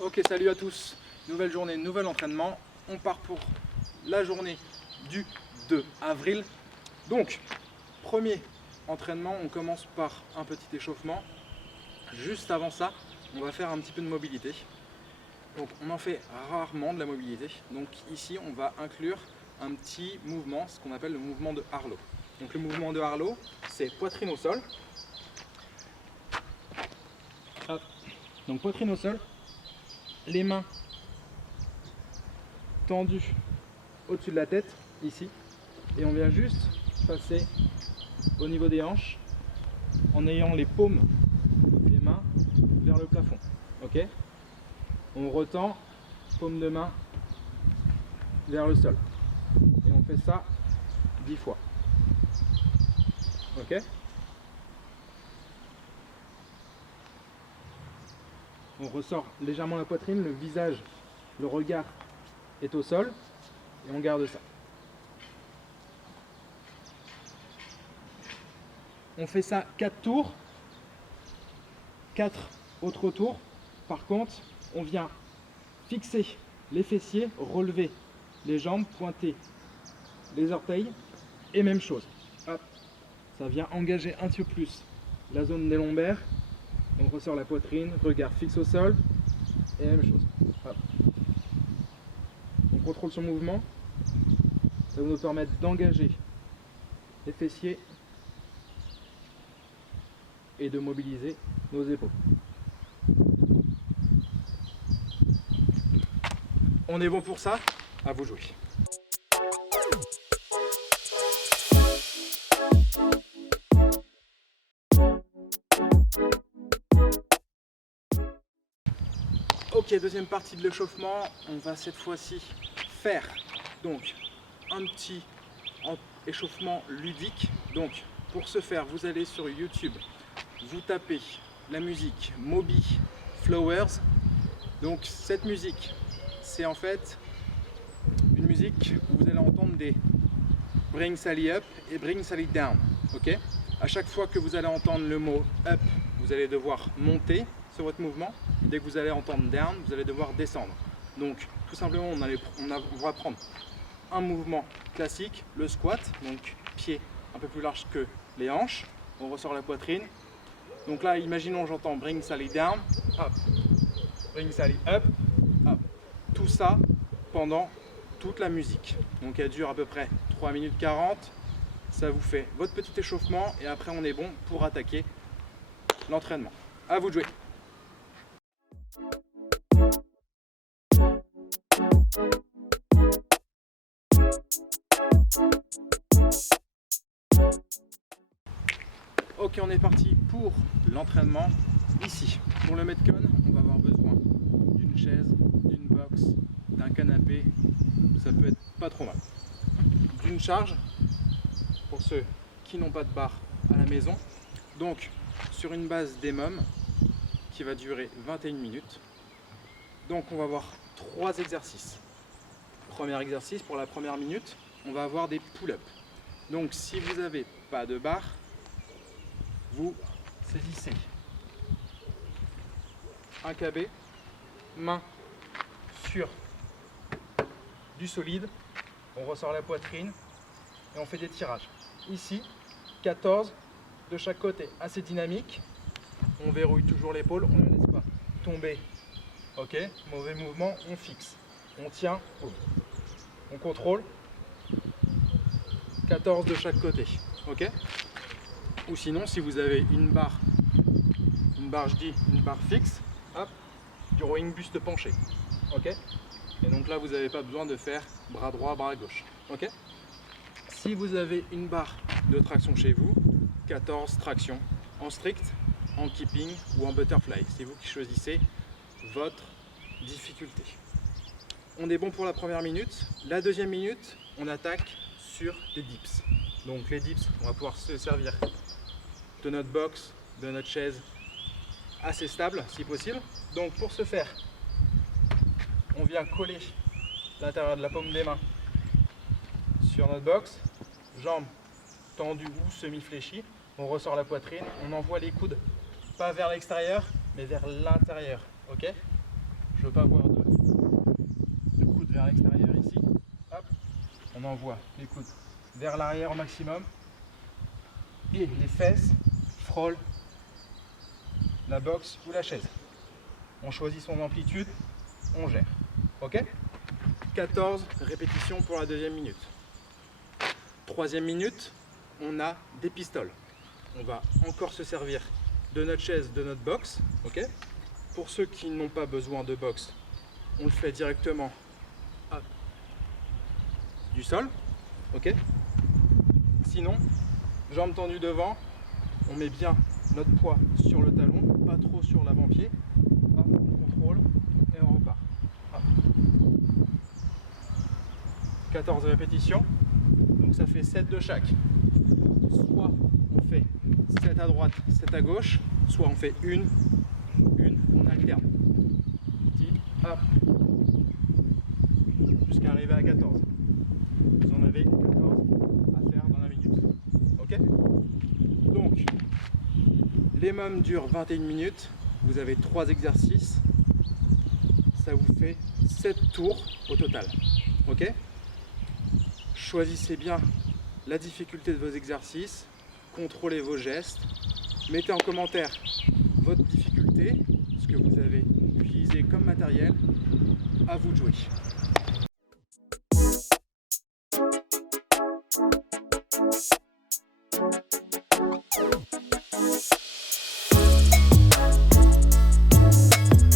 Ok, salut à tous, nouvelle journée, nouvel entraînement. On part pour la journée du 2 avril. Donc, premier entraînement, on commence par un petit échauffement. Juste avant ça, on va faire un petit peu de mobilité. Donc on en fait rarement de la mobilité. Donc ici, on va inclure un petit mouvement, ce qu'on appelle le mouvement de Harlow. Donc le mouvement de Harlow, c'est poitrine au sol. Hop. Donc poitrine au sol, les mains tendues au-dessus de la tête, ici. Et on vient juste passer au niveau des hanches en ayant les paumes des mains vers le plafond. Ok? On retend, paume de main vers le sol. Et on fait ça 10 fois. Ok? On ressort légèrement la poitrine, le visage, le regard est au sol et on garde ça. On fait ça 4 tours, 4 autres tours. Par contre, on vient fixer les fessiers, relever les jambes, pointer les orteils et même chose. Hop. Ça vient engager un petit peu plus la zone des lombaires. On ressort la poitrine, regard fixe au sol et même chose. Hop. On contrôle son mouvement. Ça va nous permettre d'engager les fessiers et de mobiliser nos épaules. On est bon pour ça? À vous jouer. Ok, deuxième partie de l'échauffement, on va cette fois-ci faire donc un petit échauffement ludique. Donc pour ce faire, vous allez sur YouTube, vous tapez la musique Moby Flowers. Donc cette musique, c'est en fait une musique où vous allez entendre des Bring Sally Up et Bring Sally Down. Ok? À chaque fois que vous allez entendre le mot Up, vous allez devoir monter sur votre mouvement. Dès que vous allez entendre Down, vous allez devoir descendre. Donc tout simplement, on va prendre un mouvement classique, le squat, donc pied un peu plus large que les hanches. On ressort la poitrine. Donc là, imaginons j'entends Bring Sally Down, up, Bring Sally Up, up. Tout ça pendant toute la musique. Donc elle dure à peu près 3 minutes 40. Ça vous fait votre petit échauffement et après on est bon pour attaquer l'entraînement. À vous de jouer. Ok, on est parti pour l'entraînement. Ici, pour le Metcon, on va avoir besoin d'une chaise, d'une box, d'un canapé. Ça peut être pas trop mal. D'une charge, pour ceux qui n'ont pas de barre à la maison. Donc, sur une base d'EMOM qui va durer 21 minutes. Donc, on va avoir 3 exercices. Premier exercice, pour la première minute, on va avoir des pull-ups. Donc, si vous n'avez pas de barre, vous saisissez un KB, main sur du solide, on ressort la poitrine et on fait des tirages. Ici, 14 de chaque côté, assez dynamique. On verrouille toujours l'épaule, on ne la laisse pas tomber. Ok, mauvais mouvement, on fixe. On tient, on contrôle. 14 de chaque côté. Ok. Ou sinon, si vous avez une barre fixe, hop, du rowing buste penché. Ok. Et donc là, vous n'avez pas besoin de faire bras droit, bras gauche. Ok. Si vous avez une barre de traction chez vous, 14 tractions en strict, en keeping ou en butterfly. C'est vous qui choisissez votre difficulté. On est bon pour la première minute. La deuxième minute, on attaque sur des dips. Donc les dips, on va pouvoir se servir de notre box, de notre chaise assez stable si possible. Donc pour ce faire, on vient coller l'intérieur de la paume des mains Sur notre box, jambes tendues ou semi-fléchies, on ressort la poitrine, on envoie les coudes pas vers l'extérieur, mais vers l'intérieur. Ok? Je veux pas avoir de coudes vers l'extérieur ici. Hop, on envoie les coudes vers l'arrière au maximum et les fesses frôlent la box ou la chaise. On choisit son amplitude, on gère. Ok? 14 répétitions pour la deuxième minute. Troisième minute, on a des pistoles. On va encore se servir de notre chaise, de notre box. Ok? Pour ceux qui n'ont pas besoin de box, on le fait directement du sol. Ok? Sinon, jambes tendues devant, on met bien notre poids sur le talon, pas trop sur l'avant-pied. On contrôle et on repart. Hop. 14 répétitions, donc ça fait 7 de chaque. Soit on fait 7 à droite, 7 à gauche, soit on fait une, on alterne. Petit, hop, jusqu'à arriver à 14. Vous en avez 14 à faire dans la minute. Ok? Donc, les mômes durent 21 minutes, vous avez 3 exercices, ça vous fait 7 tours au total. Ok? Choisissez bien la difficulté de vos exercices, contrôlez vos gestes, mettez en commentaire votre difficulté, ce que vous avez utilisé comme matériel, à vous de jouer.